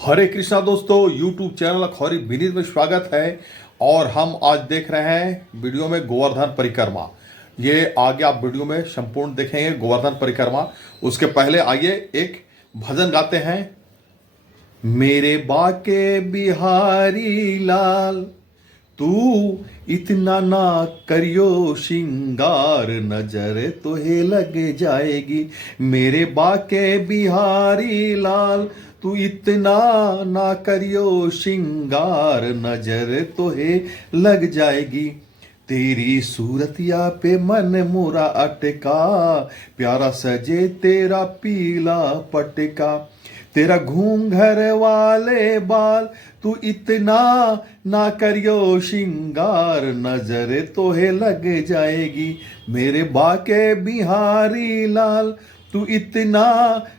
हरे कृष्णा दोस्तों, YouTube channel Akhouri Vineet में स्वागत है। और हम आज देख रहे हैं वीडियो में गोवर्धन परिक्रमा। ये आगे आप वीडियो में संपूर्ण देखेंगे गोवर्धन परिक्रमा। उसके पहले आइए एक भजन गाते हैं। मेरे बाके बिहारी लाल, तू इतना ना करियो श्रृंगार, नजर तोहे लग जाएगी। मेरे बाके बिहारी लाल, तू इतना ना करियो श्रृंगार, नजर तोहे लग जाएगी। तेरी सूरतिया पे मन मोरा अटका, प्यारा सजे तेरा पीला पटका। तेरा घूंघर वाले बाल, तू इतना ना करियो श्रृंगार, नजर तोहे लग जाएगी। मेरे बाके बिहारी लाल, तू इतना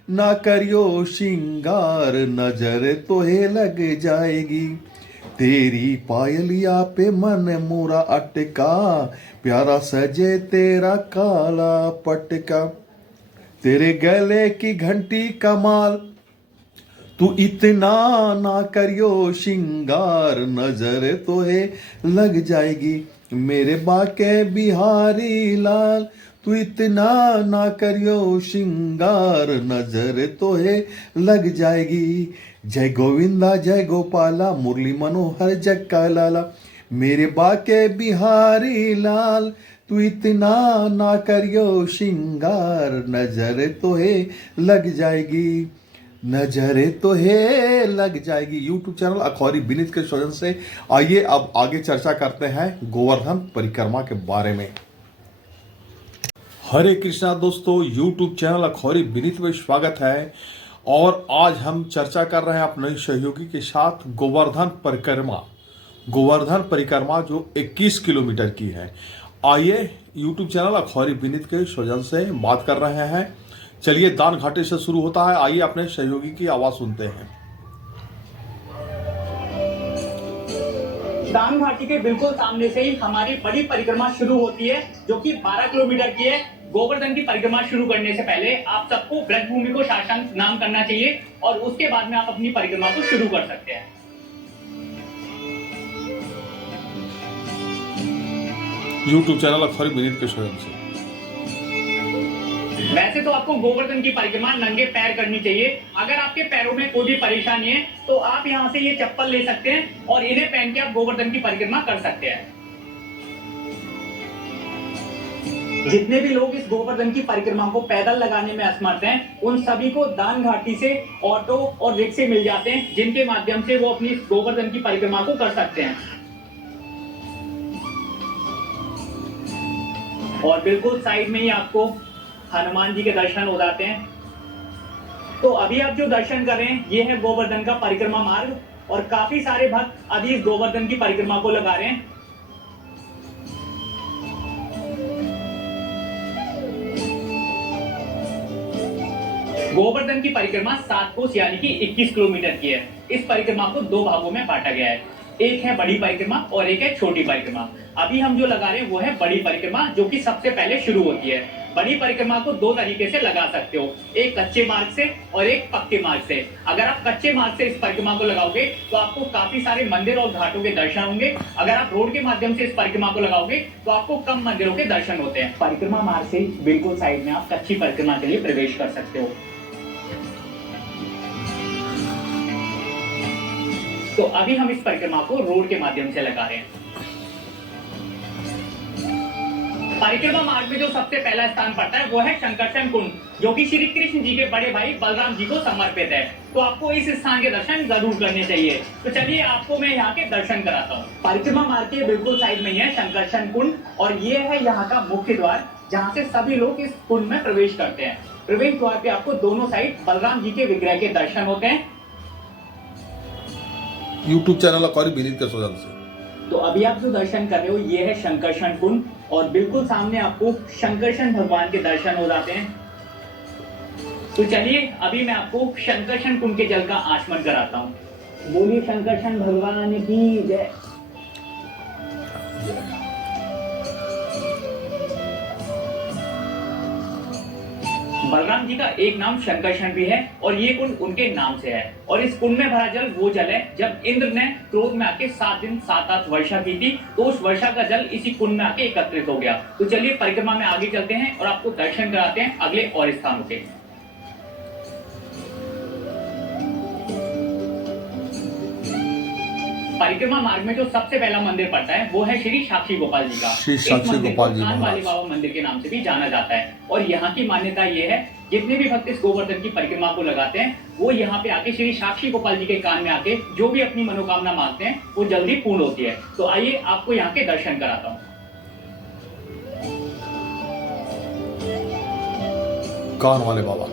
ना करियो श्रृंगार, नजर तोहे लग जाएगी। तेरी पायलिया पे मन मोरा अटका, प्यारा सजे तेरा काला पटका। तेरे गले की घंटी कमाल, तू इतना ना करियो श्रृंगार, नजर तोहे लग जाएगी। मेरे बाके बिहारी लाल, तू इतना ना करियो श्रृंगार, नजर तोहे लग जाएगी। जय गोविंदा जय गोपाला, मुरली मनोहर जग का लाला। मेरे बाके बिहारी लाल, तू इतना ना करियो श्रृंगार, नजर तोहे लग जाएगी। नजरे तो है लग जाएगी। यूट्यूब चैनल अखौरी विनीत के सौजन से आइए अब आगे चर्चा करते हैं गोवर्धन परिक्रमा के बारे में। हरे कृष्णा दोस्तों, यूट्यूब चैनल अखौरी विनीत में स्वागत है। और आज हम चर्चा कर रहे हैं अपने सहयोगी के साथ गोवर्धन परिक्रमा। गोवर्धन परिक्रमा जो 21 किलोमीटर की है। आइए यूट्यूब चैनल अखौरी विनीत के सौजन से बात कर रहे हैं। चलिए, दान घाटी से शुरू होता है। आइए अपने सहयोगी की आवाज सुनते हैं। दान घाटी के बिल्कुल सामने से ही हमारी बड़ी परिक्रमा शुरू होती है, जो कि 12 किलोमीटर की है। गोवर्धन की परिक्रमा शुरू करने से पहले आप सबको ब्रज भूमि को साष्टांग प्रणाम करना चाहिए और उसके बाद में आप अपनी परिक्रमा को शुरू कर सकते हैं। यूट्यूब चैनल अखौरी विनीत के सौजन से। वैसे तो आपको गोवर्धन की परिक्रमा नंगे पैर करनी चाहिए। अगर आपके पैरों में कोई भी परेशानी है तो आप यहाँ से ये चप्पल ले सकते हैं और इन्हें पहन के आप गोवर्धन की परिक्रमा कर सकते हैं। जितने भी लोग इस गोवर्धन की परिक्रमा को पैदल लगाने में असमर्थ हैं, उन सभी को दान घाटी से ऑटो और रिक्शे मिल जाते हैं, जिनके माध्यम से वो अपनी गोवर्धन की परिक्रमा को कर सकते हैं। और बिल्कुल साइड में ही आपको हनुमान जी के दर्शन हो जाते हैं। तो अभी आप जो दर्शन कर रहे हैं, ये है गोवर्धन का परिक्रमा मार्ग और काफी सारे भक्त अभी इस गोवर्धन की परिक्रमा को लगा रहे हैं। गोवर्धन की परिक्रमा 7 कोस यानी कि 21 किलोमीटर की है। इस परिक्रमा को 2 भागों में बांटा गया है। एक है बड़ी परिक्रमा और एक है छोटी परिक्रमा। अभी हम जो लगा रहे हैं वो है बड़ी परिक्रमा, जो कि सबसे पहले शुरू होती है। बड़ी परिक्रमा को 2 तरीके से लगा सकते हो, एक कच्चे मार्ग से और एक पक्के मार्ग से। अगर आप कच्चे मार्ग से इस परिक्रमा को लगाओगे तो आपको काफी सारे मंदिर और घाटों के दर्शन होंगे। अगर आप रोड के माध्यम से इस परिक्रमा को लगाओगे तो आपको कम मंदिरों के दर्शन होते हैं। परिक्रमा मार्ग से बिल्कुल साइड में आप कच्ची परिक्रमा के लिए प्रवेश कर सकते हो। तो अभी हम इस परिक्रमा को रोड के माध्यम से लगा रहे हैं। परिक्रमा मार्ग में जो सबसे पहला स्थान पड़ता है वो है शंकरशन कुंड, जो कि श्री कृष्ण जी के बड़े भाई बलराम जी को समर्पित है। तो आपको इस स्थान के दर्शन जरूर करने चाहिए। तो चलिए आपको मैं यहाँ के दर्शन कराता हूँ। परिक्रमा मार्ग के बिल्कुल साइड में ही है शंकरशन कुंड और ये है यहाँ का मुख्य द्वार, जहाँ से सभी लोग इस कुंड में प्रवेश करते हैं। प्रवेश द्वार पे आपको दोनों साइड बलराम जी के विग्रह के दर्शन होते हैं। यूट्यूब चैनल अखौरी विनीत के सौजन से। तो अभी आप जो दर्शन कर रहे हो ये है शंकरशन कुंड और बिल्कुल सामने आपको शंकरशन भगवान के दर्शन हो जाते हैं। तो चलिए अभी मैं आपको शंकरशन कुंड के जल का आचमन कराता हूँ। बोलिए शंकरशन भगवान की जय। बलराम जी का एक नाम शंकरषण भी है और ये कुंड उनके नाम से है। और इस कुंड में भरा जल वो जल है जब इंद्र ने क्रोध में आके 7 दिन 7 रात वर्षा की थी, तो उस वर्षा का जल इसी कुंड में आके एकत्रित हो गया। तो चलिए परिक्रमा में आगे चलते हैं और आपको दर्शन कराते हैं अगले और स्थानों के। परिक्रमा मार्ग में जो सबसे पहला मंदिर पड़ता है वो है श्री साक्षी गोपाल जी का। श्री इस साक्षी मंदिर गोपाल को जी कान वाले महाराज। बाबा मंदिर के नाम से भी जाना जाता है। और यहाँ की मान्यता ये है, जितने भी भक्त इस गोवर्धन की परिक्रमा को लगाते हैं वो यहाँ पे आके श्री साक्षी गोपाल जी के कान में आके जो भी अपनी मनोकामना मांगते हैं वो जल्दी पूर्ण होती है। तो आइए आपको यहाँ के दर्शन कराता हूँ। कान वाले बाबा,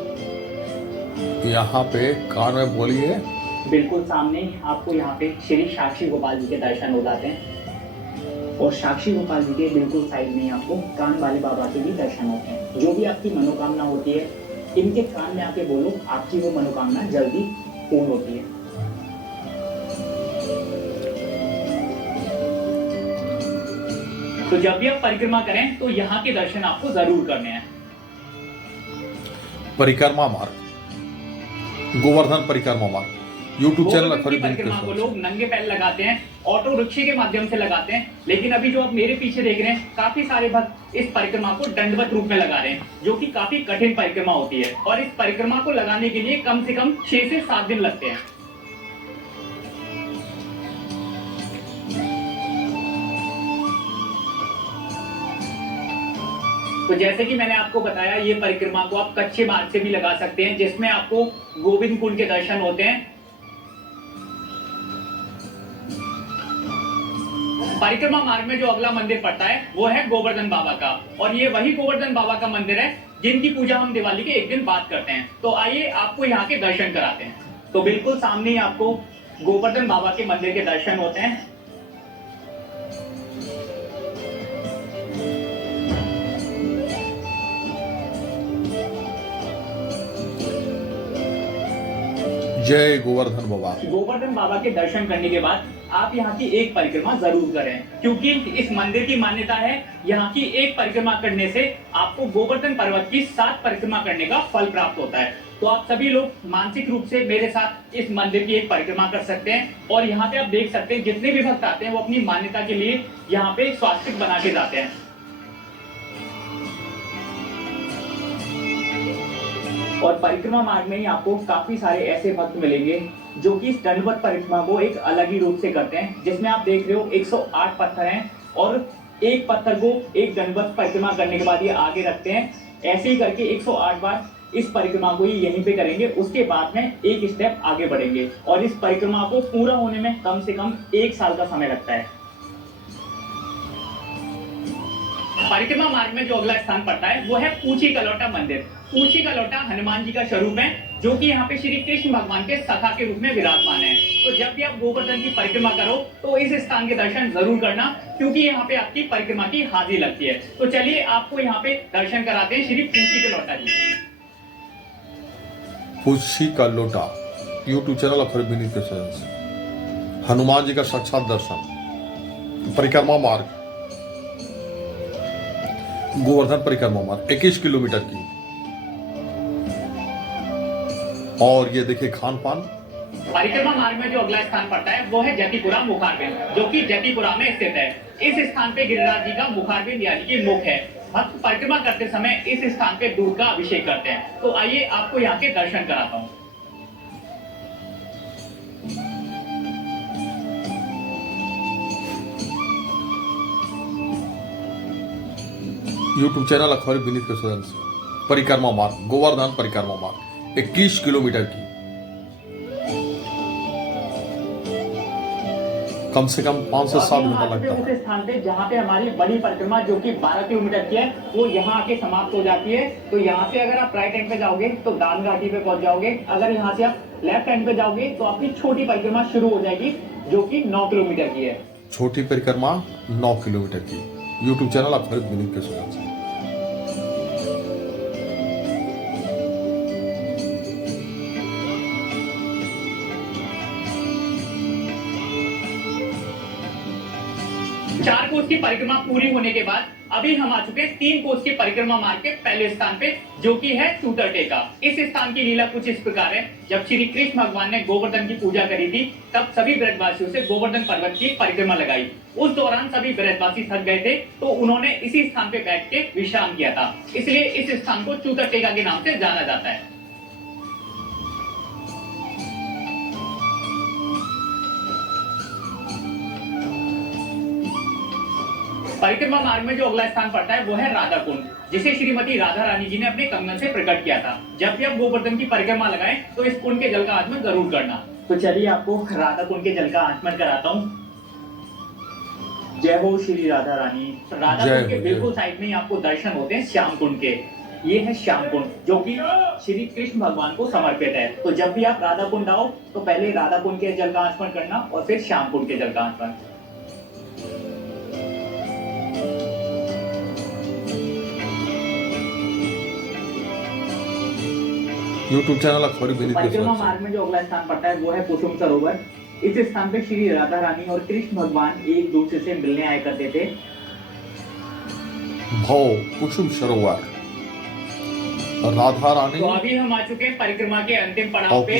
यहाँ पे कान में बोलिए। बिल्कुल सामने आपको यहाँ पे श्री साक्षी गोपाल जी के दर्शन हो जाते हैं और साक्षी गोपाल जी के बिल्कुल साइड में आपको कान वाले बाबा के भी दर्शन होते हैं। जो भी आपकी मनोकामना होती है इनके कान में आके बोलो, आपकी वो मनोकामना जल्दी पूर्ण होती है। तो जब भी आप परिक्रमा करें तो यहाँ के दर्शन आपको जरूर करने हैं। परिक्रमा मार्ग, गोवर्धन परिक्रमा मार्ग यूट्यूब चैनल गोवर्धन की परिक्रमा को लोग नंगे पैर लगाते हैं, ऑटो रिक्शे के माध्यम से लगाते हैं। लेकिन अभी जो आप मेरे पीछे देख रहे हैं, काफी सारे भक्त इस परिक्रमा को दंडवत रूप में लगा रहे हैं, जो कि काफी कठिन परिक्रमा होती है। और इस परिक्रमा को लगाने के लिए कम से कम 6 से 7 दिन लगते हैं। तो जैसे कि मैंने आपको बताया, ये परिक्रमा को आप कच्चे मार्ग से भी लगा सकते हैं, जिसमें आपको गोविंद कुंड के दर्शन होते हैं। परिक्रमा मार्ग में जो अगला मंदिर पड़ता है वो है गोवर्धन बाबा का। और ये वही गोवर्धन बाबा का मंदिर है जिनकी पूजा हम दिवाली के एक दिन बाद करते हैं। तो आइए आपको यहाँ के दर्शन कराते हैं। तो बिल्कुल सामने ही आपको गोवर्धन बाबा के मंदिर के दर्शन होते हैं। जय गोवर्धन बाबा। गोवर्धन बाबा के दर्शन करने के बाद आप यहाँ की एक परिक्रमा जरूर करें, क्योंकि इस मंदिर की मान्यता है यहाँ की एक परिक्रमा करने से आपको गोवर्धन पर्वत की 7 परिक्रमा करने का फल प्राप्त होता है। तो आप सभी लोग मानसिक रूप से मेरे साथ इस मंदिर की एक परिक्रमा कर सकते हैं। और यहाँ पे आप देख सकते हैं जितने भी भक्त आते हैं वो अपनी मान्यता के लिए यहाँ पे स्वास्तिक बना के जाते हैं। और परिक्रमा मार्ग में ही आपको काफी सारे ऐसे भक्त मिलेंगे जो कि इस दंडवत परिक्रमा को एक अलग ही रूप से करते हैं, जिसमें आप देख रहे हो 108 पत्थर हैं और एक पत्थर को एक दंडवत परिक्रमा करने के बाद ये आगे रखते हैं। ऐसे ही करके 108 बार इस परिक्रमा को ही यहीं पे करेंगे। उसके बाद में एक स्टेप आगे बढ़ेंगे और इस परिक्रमा को पूरा होने में कम से कम 1 साल का समय लगता है। परिक्रमा मार्ग में जो अगला स्थान पड़ता है वो है पूछी कलौटा मंदिर। पूछी कलौटा हनुमान जी का स्वरूप है, जो कि यहाँ पे श्री कृष्ण भगवान के सखा के रूप में विराजमान है। तो जब भी आप गोवर्धन की परिक्रमा करो तो इस स्थान के दर्शन जरूर करना, क्योंकि यहाँ पे आपकी परिक्रमा की हाजिरी लगती है। तो चलिए आपको यहाँ पे दर्शन कराते हैं श्री पूछी कलौटा जी। पूछी का लोटा यूट्यूब चैनल अखर विनीत के सहयोग से हनुमान जी का साक्षात दर्शन। परिक्रमा मार्ग, गोवर्धन परिक्रमा मार्ग 21 किलोमीटर की। और ये देखिए खान पान। परिक्रमा मार्ग में जो अगला स्थान पड़ता है वो है जतिपुरा मुखारबिंद, जो कि जतिपुरा में स्थित है। इस स्थान पे गिरिराज जी का मुखारबिंद यानी कि मुख है। भक्त परिक्रमा करते समय इस स्थान पे दूध का अभिषेक करते हैं। तो आइए आपको यहाँ के दर्शन कराता हूँ। यूट्यूब चैनल अखबार विनीत के सहयोग से परिक्रमा मार्ग, गोवर्धन परिक्रमा मार्ग 21 किलोमीटर की। कम से कम 5 से 7 घंटा लगता है। उस स्थान पे जहाँ पे हमारी बड़ी परिक्रमा जो कि 12 किलोमीटर की है वो यहाँ आके समाप्त हो जाती है। तो यहाँ से अगर आप राइट हैंड पे जाओगे तो दान घाटी पे पहुंच जाओगे। अगर यहाँ से आप लेफ्ट हैंड पे जाओगे तो आपकी छोटी परिक्रमा शुरू हो जाएगी, जो कि 9 किलोमीटर की है। छोटी परिक्रमा 9 किलोमीटर की। यूट्यूब चैनल अखबार विनीत के सहयोग से। चार कोस की परिक्रमा पूरी होने के बाद अभी हम आ चुके हैं 3 कोस की परिक्रमा मार्ग के पहले स्थान पे, जो कि है चूतर टेका। इस स्थान की लीला कुछ इस प्रकार है। जब श्री कृष्ण भगवान ने गोवर्धन की पूजा करी थी, तब सभी ब्रजवासियों से गोवर्धन पर्वत की परिक्रमा लगाई। उस दौरान सभी ब्रजवासी थक गए थे, तो उन्होंने इसी स्थान पे बैठ के विश्राम किया था। इसलिए इस स्थान को चूतर टेका के नाम से जाना जाता है। परिक्रमा मार्ग में जो अगला स्थान पड़ता है वो है राधा कुंड, जिसे श्रीमती राधा रानी जी ने अपने कंगन से प्रकट किया था। जब भी आप गोवर्धन की परिक्रमा लगाएं तो इस कुंड के जल का आचमन जरूर करना। तो चलिए आपको राधा कुंड के जल का आचमन कराता हूँ। जय हो श्री राधा रानी। राधा कुंड के बिल्कुल साइड में ही आपको दर्शन होते हैं श्याम कुंड के। ये है श्याम कुंड, जो कि श्री कृष्ण भगवान को समर्पित है। तो जब भी आप राधा कुंड आओ तो पहले राधा कुंड के जल का आचमन करना और फिर श्याम कुंड के जल का आचमन। यूट्यूब चैनल खरी परिक्रमा मार्ग में जो अगला स्थान पड़ता है वो है कुसुम सरोवर। इस स्थान पे श्री राधा रानी और कृष्ण भगवान एक दूसरे से मिलने आया करते थे। कुसुम सरोवर, राधा रानी। तो अभी हम आ चुके हैं परिक्रमा के अंतिम पड़ाव पे,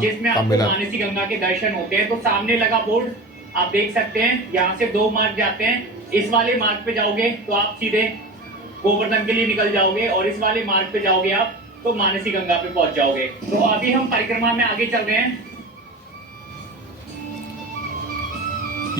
जिसमें आपको मानसी गंगा के दर्शन होते हैं। तो सामने लगा बोर्ड आप देख सकते हैं, यहाँ से 2 मार्ग जाते हैं। इस वाले मार्ग पे जाओगे तो आप सीधे गोवर्धन के लिए निकल जाओगे, और इस वाले मार्ग पे जाओगे आप तो मानसी गंगा पे पहुंच जाओगे। तो अभी हम परिक्रमा में आगे चल रहे हैं।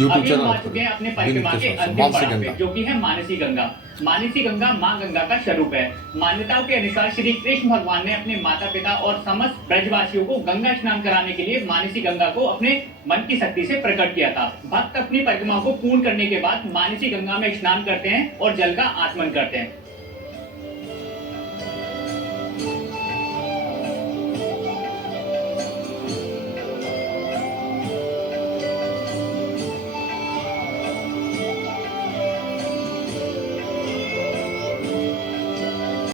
अभी हम आ चुके हैं अपने परिक्रमा के अंतिम पड़ाव पे, जो कि है मानसी गंगा। मानसी गंगा माँ गंगा का स्वरूप है। मान्यताओं के अनुसार श्री कृष्ण भगवान ने अपने माता पिता और समस्त ब्रजवासियों को गंगा स्नान कराने के लिए मानसी गंगा को अपने मन की शक्ति से प्रकट किया था। भक्त अपनी परिक्रमा को पूर्ण करने के बाद मानसी गंगा में स्नान करते हैं और जल का आचमन करते हैं।